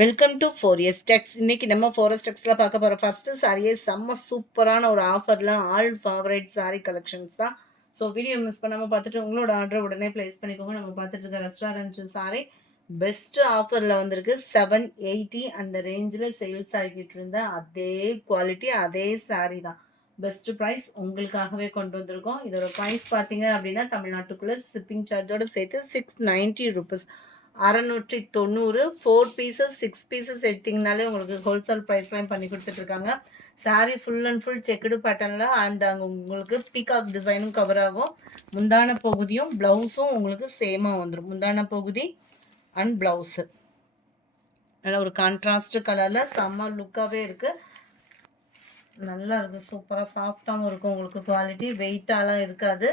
Welcome to ஃபோரியஸ் டெக்ஸ். இன்னைக்கு நம்ம four s டெக்ஸ்ல பார்க்க போற ஃபர்ஸ்ட் சாரியே செம்ம சூப்பரான ஒரு ஆஃபர்ல ஆல் ஃபேவரட் சாரி கலெக்ஷன்ஸ் தான். ஸோ வீடியோ மிஸ் பண்ணாம பார்த்துட்டு உங்களோட ஆர்டர் உடனே பிளேஸ் பண்ணிக்கோங்க. நம்ம பார்த்துட்டு இருக்க ரெஸ்டாரண்ட் சாரி பெஸ்ட் ஆஃபர்ல வந்திருக்கு. 780 அந்த ரேஞ்சில் சேல்ஸ் ஆகிட்டு இருந்த அதே குவாலிட்டி அதே சாரி தான். பெஸ்ட் ப்ரைஸ் உங்களுக்காகவே கொண்டு வந்திருக்கோம். இதோட ப்ரைஸ் பார்த்தீங்க அப்படின்னா தமிழ்நாட்டுக்குள்ள ஷிப்பிங் சார்ஜோட சேர்த்து 690 ருபீஸ். 690 4 பீசஸ் 6 பீசஸ் எடுத்தீங்கனாலே உங்களுக்கு ஹோல்சேல் ப்ரைஸ்லாம் பண்ணி கொடுத்துட்ருக்காங்க. Sari full and full checked பேட்டர்னில் அண்ட் அங்கே உங்களுக்கு பீகாக் டிசைனும் கவர் ஆகும். முந்தான பகுதியும் ப்ளவுஸும் உங்களுக்கு சேமாக வந்துடும். முந்தான பகுதி அண்ட் ப்ளவுஸு நல்ல ஒரு கான்ட்ராஸ்ட் கலரில் செம்ம லுக்காகவே இருக்குது. நல்லா இருக்குது, சூப்பராக சாஃப்டாகவும் இருக்கும். உங்களுக்கு குவாலிட்டி வெயிட்டாலாம் இருக்காது.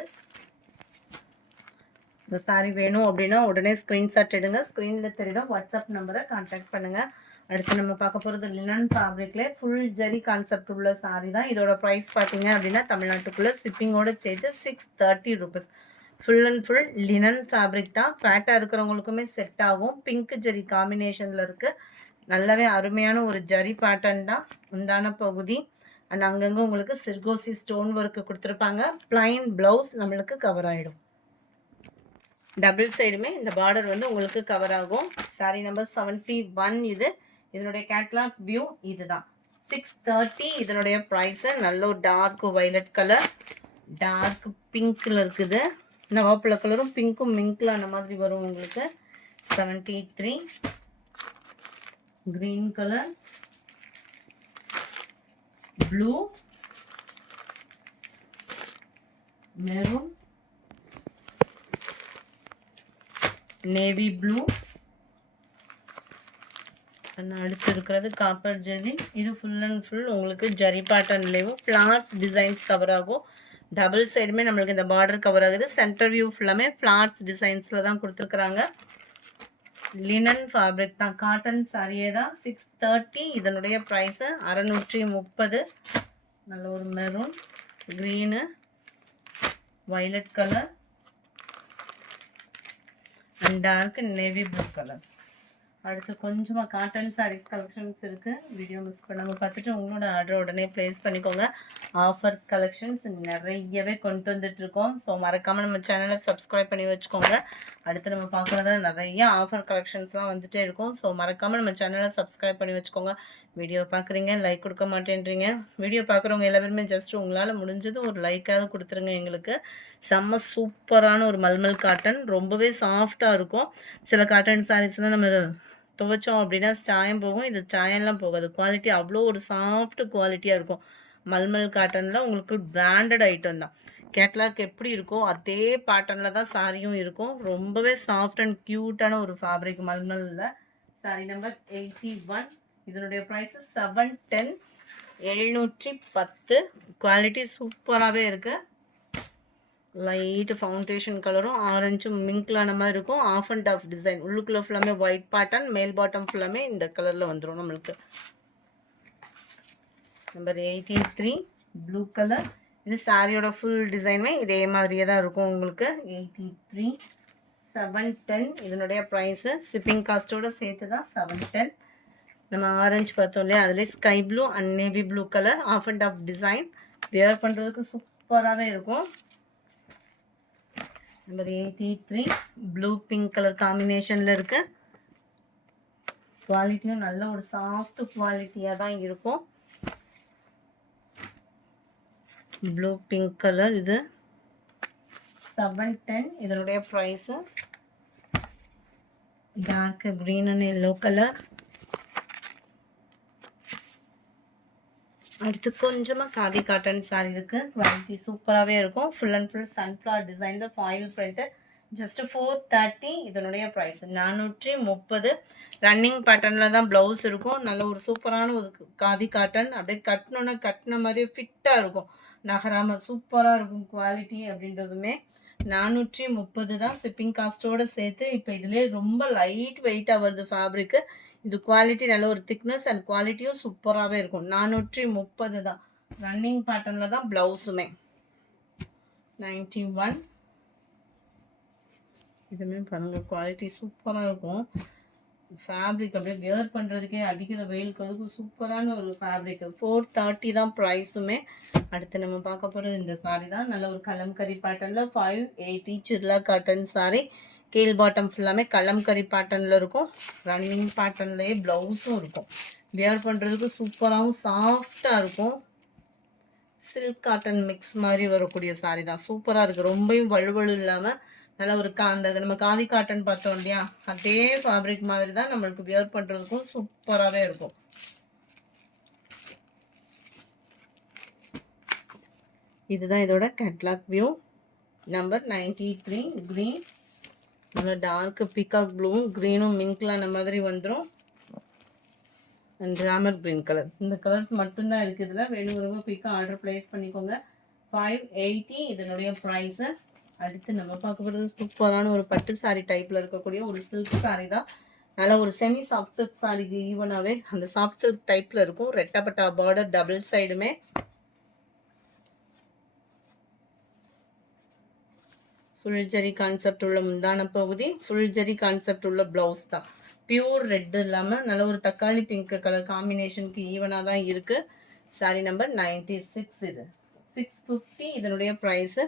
இந்த சாரீ வேணும் அப்படின்னா உடனே ஸ்க்ரீன்ஷாட் எடுங்க. ஸ்க்ரீனில் தெரியுதா வாட்ஸ்அப் நம்பரை கான்டாக்ட் பண்ணுங்கள். அடுத்து நம்ம பார்க்க போகிறது லினன் ஃபேப்ரிக்ல ஃபுல் ஜரி கான்செப்ட் உள்ள சாரீ தான். இதோட ப்ரைஸ் பார்த்தீங்க அப்படின்னா தமிழ்நாட்டுக்குள்ளே ஷிப்பிங்கோட சேர்த்து 630 rupees. Full and full linen fabric தான். ஃபேட்டாக இருக்கிறவங்களுக்குமே செட் ஆகும். பிங்க் ஜரி காம்பினேஷனில் இருக்குது. நல்லாவே அருமையான ஒரு ஜரி பேட்டர்ன் தான். முந்தான பகுதி அண்ட் அங்கங்கே உங்களுக்கு சிர்கோசி ஸ்டோன் ஒர்க்கு கொடுத்துருப்பாங்க. பிளைன் ப்ளவுஸ் நம்மளுக்கு கவர் ஆகிடும். டபுள் சைடுமே இந்த பார்டர் வந்து உங்களுக்கு கவர் ஆகும். சாரி நம்பர் 71 இது. இதனுடைய கேட்லாக் வியூ இதுதான். 630 இதனுடைய ப்ரைஸு. நல்ல ஒரு டார்க் வைலட் கலர், டார்க் பிங்க்கில் இருக்குது. நவாப்பழ கலரும் பிங்க்கும் மிங்க்கில் அந்த மாதிரி வரும் உங்களுக்கு. 73 green colour, blue, maroon, navy blue, அடுத்து இருக்கிறது காப்பர் ஜரி. இது ஃபுல் அண்ட் ஃபுல் உங்களுக்கு ஜரி பேட்டர்ன்லேயும் ஃப்ளார்ஸ் டிசைன்ஸ் கவர் ஆகும். டபுள் சைடுமே நம்மளுக்கு இந்த பார்டர் கவர் ஆகுது. சென்டர் வியூ ஃபுல்லாமே ஃப்ளார்ஸ் டிசைன்ஸில் தான் கொடுத்துருக்குறாங்க. லினன் ஃபேப்ரிக் தான், காட்டன் சாரியே தான். 630 இதனுடைய ப்ரைஸு. 630. நல்ல ஒரு maroon, green, violet colour and dark navy blue colour. அடுத்து கொஞ்சமாக காட்டன் சாரீஸ் கலெக்ஷன்ஸ் இருக்குது. வீடியோ மிஸ் பண்ணாமல் பார்த்துட்டு உங்களோட ஆர்டர் உடனே ப்ளேஸ் பண்ணிக்கோங்க. ஆஃபர் கலெக்ஷன்ஸ் நிறையவே கொண்டு வந்துட்டுருக்கோம். ஸோ மறக்காமல் நம்ம சேனலை சப்ஸ்கிரைப் பண்ணி வச்சுக்கோங்க. அடுத்து நம்ம பார்க்குறதா நிறைய ஆஃபர் கலெக்ஷன்ஸ்லாம் வந்துகிட்டே இருக்கும். ஸோ மறக்காமல் நம்ம சேனலை சப்ஸ்கிரைப் பண்ணி வச்சுக்கோங்க. வீடியோ பார்க்குறீங்க, லைக் கொடுக்க மாட்டேன்றீங்க. வீடியோ பார்க்குறவங்க எல்லாருமே ஜஸ்ட் உங்களால் முடிஞ்சது ஒரு லைக்காவது கொடுத்துருங்க எங்களுக்கு. செம்ம சூப்பரான ஒரு மல்மல் காட்டன், ரொம்பவே சாஃப்டாக இருக்கும். சில காட்டன் சாரீஸ்லாம் நம்ம துவைச்சோம் அப்படின்னா சாயம் போகும். இது சாயம்லாம் போகாது. குவாலிட்டி அவ்வளோ ஒரு சாஃப்ட் குவாலிட்டியாக இருக்கும். மல்மல் காட்டனில் உங்களுக்கு பிராண்டட் ஐட்டம் தான். கேட்லாக் எப்படி இருக்கோ அதே பேட்டர்னில் தான் சாரியும் இருக்கும். ரொம்பவே சாஃப்ட் அண்ட் க்யூட்டான ஒரு ஃபேப்ரிக் மல்மலில். சாரி நம்பர் 81 இதனுடைய ப்ரைஸு 710. 710. குவாலிட்டி சூப்பராகவே இருக்குது. லைட் ஃபவுண்டேஷன் கலரும் ஆரஞ்சும் மிங்க்லான மாதிரி இருக்கும். Half and half design. உள்ளுக்குள்ள ஃபுல்லாமே ஒயிட் பேட்டர்ன், மேல் பாட்டம் ஃபுல்லாமே இந்த கலரில் வந்துடும் நம்மளுக்கு. Number 83 blue colour. இது சாரியோட ஃபுல் டிசைனுமே இதே மாதிரியே தான் இருக்கும் உங்களுக்கு. 83. 710 இதனுடைய ப்ரைஸு. ஷிப்பிங் காஸ்ட்டோடு சேர்த்து தான் 710. நம்ம ஆரஞ்சு பார்த்தோம் இல்லையா, அதுலேயே sky blue and navy blue colour half and half design. Wear பண்ணுறதுக்கு சூப்பராகவே இருக்கும். நம்பர் 83 ப்ளூ பிங்க் கலர் காம்பினேஷனில் இருக்கு. குவாலிட்டியும் நல்ல ஒரு சாஃப்ட் குவாலிட்டியாக தான் இருக்கும். ப்ளூ பிங்க் கலர் இது. 710 இதனுடைய price. Dark green and yellow colour. அடுத்து கொஞ்சமாக காதி காட்டன் சாரி இருக்குது. குவாலிட்டி சூப்பராகவே இருக்கும். ஃபுல் அண்ட் ஃபுல் சன்ஃப்ளவர் டிசைனில் ஃபாயில் பிரிண்ட்டு. ஜஸ்ட்டு 430 இதனுடைய ப்ரைஸ். 430. ரன்னிங் பேட்டர்னில் தான் ப்ளவுஸ் இருக்கும். நல்ல ஒரு சூப்பரான ஒரு காதி காட்டன். அப்படியே கட்டணுன்னா கட்டின மாதிரியே ஃபிட்டாக இருக்கும். நகராமல் சூப்பராக இருக்கும் குவாலிட்டி அப்படின்றதுமே. 430 தான் ஷிப்பிங் காஸ்ட்டோடு சேர்த்து. இப்போ இதிலே ரொம்ப லைட் வெயிட்டாக வருது ஃபேப்ரிக்கு. இது குவாலிட்டி நல்ல ஒரு திக்னஸ் அண்ட் குவாலிட்டியும் சூப்பராகவே இருக்கும். 430 தான். ரன்னிங் பேட்டர்னில் தான் ப்ளவுஸுமே. 91 இதுவுமே பாருங்கள் குவாலிட்டி சூப்பராக இருக்கும். ஃபேப்ரிக் அப்படியே வியர் பண்ணுறதுக்கே அடிக்கிற வெயிலுக்கு அதுக்கு சூப்பரான ஒரு ஃபேப்ரிக். 430 தான் ப்ரைஸுமே. அடுத்து நம்ம பார்க்க போகிறது இந்த சாரீ தான். நல்ல ஒரு கலம்கரி பேட்டர்னில் 580 சிர்லா காட்டன் சாரீ. கீழ் பாட்டம் ஃபுல்லாமே கலம்கரி பேட்டர்னில் இருக்கும். ரன்னிங் பேட்டர்ன்லேயே ப்ளவுஸும் இருக்கும். வியர் பண்ணுறதுக்கு சூப்பராகவும் சாஃப்டாக இருக்கும். சில்க் காட்டன் மிக்ஸ் மாதிரி வரக்கூடிய சாரீ தான். சூப்பராக இருக்குது. ரொம்பவும் வலுவலு இல்லாமல் நல்ல ஒரு அந்த நம்ம காதி காட்டன் பார்த்தோம் இல்லையா, அதே ஃபேப்ரிக் மாதிரி தான் நம்மளுக்கு வியர் பண்ணுறதுக்கும் சூப்பராகவே இருக்கும். இதுதான் இதோட கேட்லாக் வியூ. Number 93 green. நல்லா டார்க் பீகாக் ப்ளூவும் க்ரீனும் மிங்க்லான மாதிரி வந்துடும். And Ramar green colour. இந்த கலர்ஸ் மட்டும்தான் இருக்குது இதில். வேணுங்கிறவங்க குயிக்காக ஆர்டர் ப்ளேஸ் பண்ணிக்கோங்க. 580 இதனுடைய ப்ரைஸு. அடுத்து நம்ம பார்க்க போகிறது சூப்பரான ஒரு பட்டு சாரீ டைப்பில் இருக்கக்கூடிய ஒரு சில்க் சாரீ தான். நல்லா ஒரு செமி சாஃப்ட் சில்க் சாரீக்கு ஈவனாகவே அந்த சாஃப்ட் சில்க் டைப்பில் இருக்கும். ரெட்டப்பட்டா பார்டர் டபுள் சைடுமே. ஃபுல் ஜரி கான்செப்ட் உள்ள முந்தான பகுதி, ஃபுல் ஜரி கான்செப்ட் உள்ள ப்ளவுஸ் தான். பியூர் ரெட் இல்லாமல் நல்ல ஒரு தக்காளி பிங்க் கலர் காம்பினேஷனுக்கு ஈவனாக தான் இருக்குது. சாரீ நம்பர் 96. இது 650 இதனுடைய ப்ரைஸு.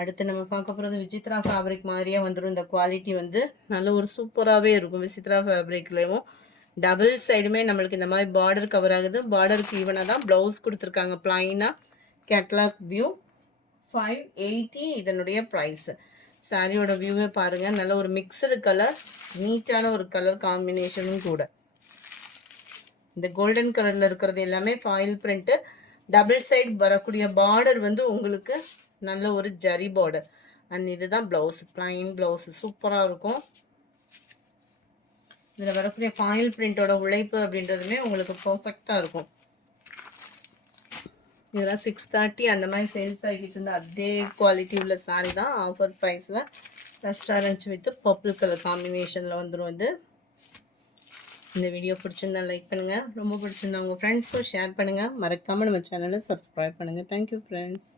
அடுத்து நம்ம பார்க்க போகிறது விசித்ரா ஃபேப்ரிக் மாதிரியே வந்துடும். இந்த குவாலிட்டி வந்து நல்ல ஒரு சூப்பராகவே இருக்கும். விசித்ரா ஃபேப்ரிக்லேயும் டபுள் சைடுமே நம்மளுக்கு இந்த மாதிரி பார்டர் கவர் ஆகுது. பார்டருக்கு ஈவனாக தான் ப்ளவுஸ் கொடுத்துருக்காங்க பிளைனாக. Catalogue view. 580 இதனுடைய ப்ரைஸு. சாரியோட வியூவே பாருங்கள். நல்ல ஒரு மிக்சடு கலர், நீட்டான ஒரு கலர் காம்பினேஷனும் கூட. இந்த கோல்டன் கலரில் இருக்கிறது எல்லாமே ஃபாயில் பிரிண்ட்டு. டபுள் சைடு வரக்கூடிய பார்டர் வந்து உங்களுக்கு நல்ல ஒரு ஜரி பார்டர். அண்ட் இதுதான் ப்ளவுஸ், பிளைன் ப்ளவுஸ் சூப்பராக இருக்கும். இதில் வரக்கூடிய ஃபாயில் பிரிண்டோட உழைப்பு அப்படின்றதுமே உங்களுக்கு பர்ஃபெக்டாக இருக்கும். இதெல்லாம் 630 அந்த மாதிரி சேல்ஸ் ஆகிட்டு இருந்தால் அதே குவாலிட்டி உள்ள சாரீ தான். ஆஃபர் ப்ரைஸில் ரெஸ்டாரண்ட் வித் பர்பிள் கலர் காம்பினேஷனில் வந்துடும் இது. இந்த வீடியோ பிடிச்சிருந்தா லைக் பண்ணுங்கள். ரொம்ப பிடிச்சிருந்தா உங்கள் ஃப்ரெண்ட்ஸ்க்கும் ஷேர் பண்ணுங்கள். மறக்காமல் நம்ம சேனலை சப்ஸ்கிரைப் பண்ணுங்கள். Thank you friends.